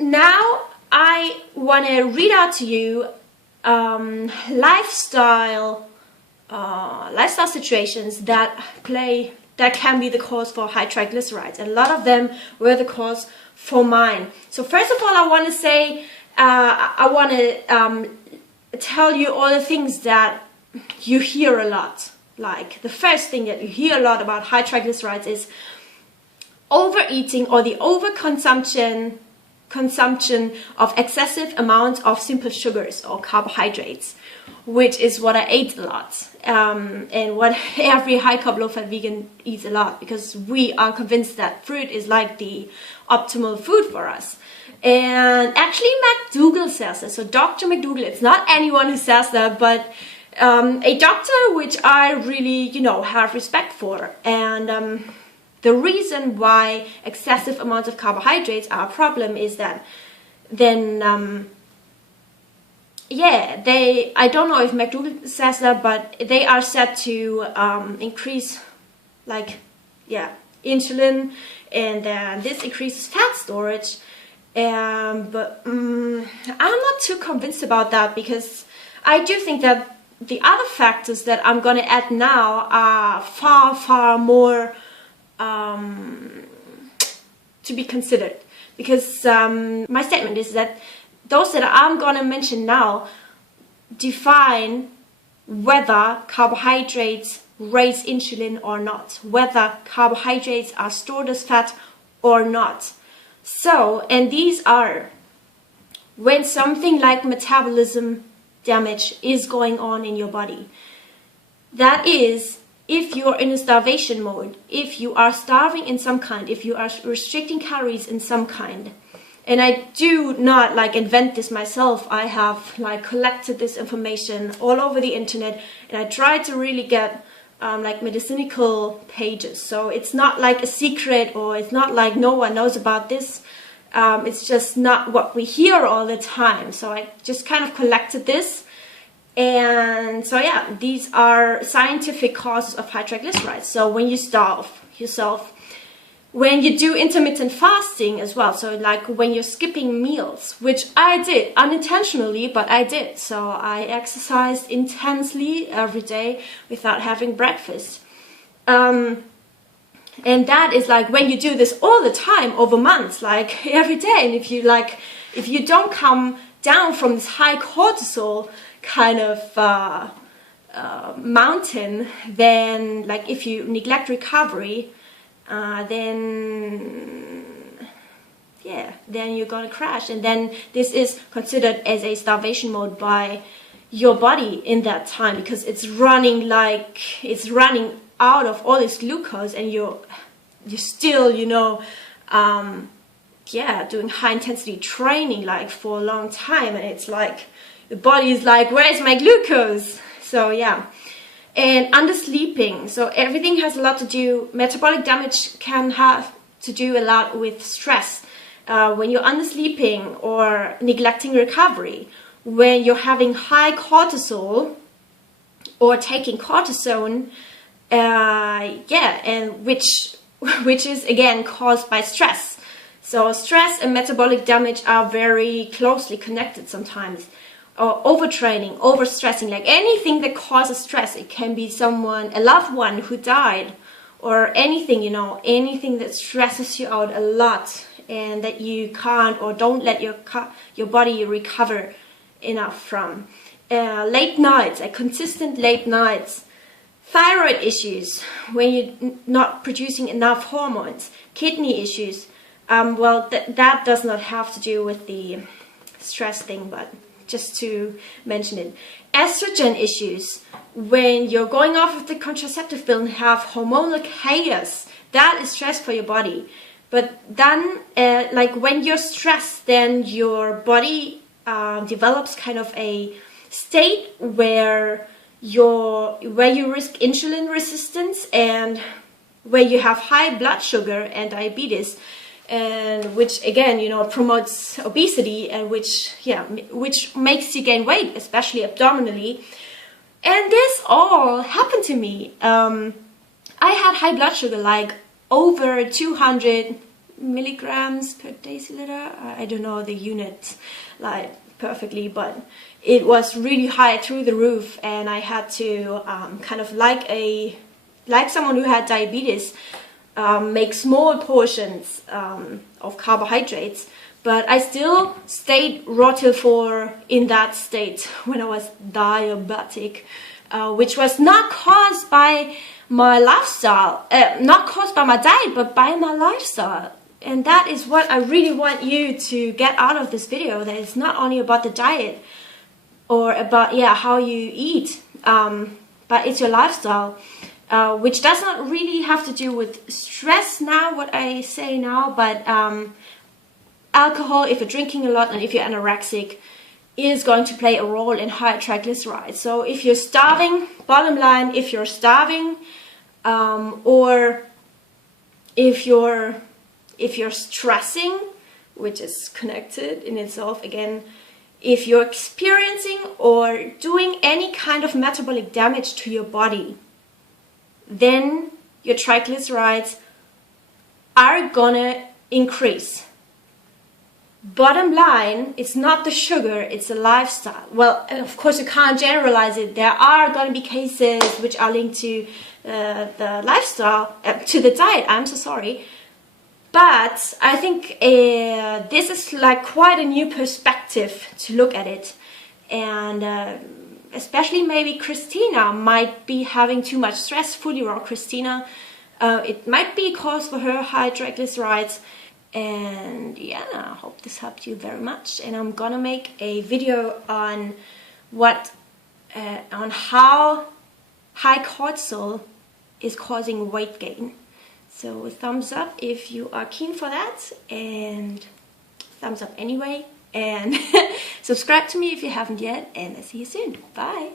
now I want to read out to you lifestyle situations that can be the cause for high triglycerides. And a lot of them were the cause for mine. So first of all, I want to say, I want to tell you all the things that you hear a lot. Like the first thing that you hear a lot about high triglycerides is overeating, or the consumption of excessive amounts of simple sugars or carbohydrates, which is what I ate a lot, and what every high carb low fat vegan eats a lot, because we are convinced that fruit is like the optimal food for us. And actually McDougall says that. So Dr. McDougall, it's not anyone who says that, but a doctor which I really, have respect for. And the reason why excessive amounts of carbohydrates are a problem is that then, I don't know if McDougall says that, but they are said to increase, insulin, and this increases fat storage. But I'm not too convinced about that, because I do think that the other factors that I'm going to add now are far, far more to be considered, because my statement is that those that I'm going to mention now define whether carbohydrates raise insulin or not, whether carbohydrates are stored as fat or not. So, and these are when something like metabolism damage is going on in your body. That is, if you're in a starvation mode, if you are starving in some kind, if you are restricting calories in some kind. And I do not invent this myself. I have collected this information all over the internet, and I try to really get medicinal pages. So it's not like a secret, or it's not like no one knows about this. It's just not what we hear all the time. So I just kind of collected this. And so yeah, these are scientific causes of high triglycerides. So when you starve yourself, when you do intermittent fasting as well, so when you're skipping meals, which I did unintentionally, but I did. So I exercised intensely every day without having breakfast. And that is when you do this all the time over months, every day. And if you don't come down from this high cortisol kind of mountain, then if you neglect recovery, then you're gonna crash. And then this is considered as a starvation mode by your body in that time, because it's running out of all this glucose, and you're still doing high intensity training for a long time, and it's the body is where's my glucose? So yeah. And undersleeping. So everything has a lot to do, metabolic damage can have to do a lot with stress. When you're undersleeping or neglecting recovery, when you're having high cortisol or taking cortisone, and which is again caused by stress. So stress and metabolic damage are very closely connected sometimes. Or overtraining, overstressing, anything that causes stress. It can be someone, a loved one who died, or anything, anything that stresses you out a lot and that you can't or don't let your body recover enough from. Late nights, consistent late nights. Thyroid issues, when you're not producing enough hormones. Kidney issues, that does not have to do with the stress thing, but just to mention it. Estrogen issues, when you're going off of the contraceptive pill and have hormonal chaos, that is stress for your body. But then, when you're stressed, then your body develops kind of a state where you risk insulin resistance, and where you have high blood sugar and diabetes, and which again, promotes obesity, and which makes you gain weight, especially abdominally. And this all happened to me. I had high blood sugar, over 200 milligrams per deciliter. I don't know the unit like perfectly, but it was really high through the roof, and I had to kind of like someone who had diabetes, make small portions of carbohydrates. But I still stayed raw till 4 in that state when I was diabetic, which was not caused by my lifestyle, not caused by my diet, but by my lifestyle. And that is what I really want you to get out of this video, that it's not only about the diet or about how you eat, but it's your lifestyle, which does not really have to do with stress now, what I say now, but alcohol, if you're drinking a lot and if you're anorexic, is going to play a role in high triglycerides. So if you're starving, bottom line, if you're starving, or if you're stressing, which is connected in itself again, if you're experiencing or doing any kind of metabolic damage to your body, then your triglycerides are gonna increase. Bottom line, it's not the sugar, it's the lifestyle. Well, of course you can't generalize it. There are going to be cases which are linked to the lifestyle, to the diet, I'm so sorry. But I think this is like quite a new perspective to look at it. And especially maybe Christina might be having too much stress, Fully Raw Christina. It might be a cause for her high triglycerides. And yeah, I hope this helped you very much. And I'm gonna make a video on on how high cortisol is causing weight gain. So thumbs up if you are keen for that, and thumbs up anyway, and subscribe to me if you haven't yet, and I'll see you soon. Bye.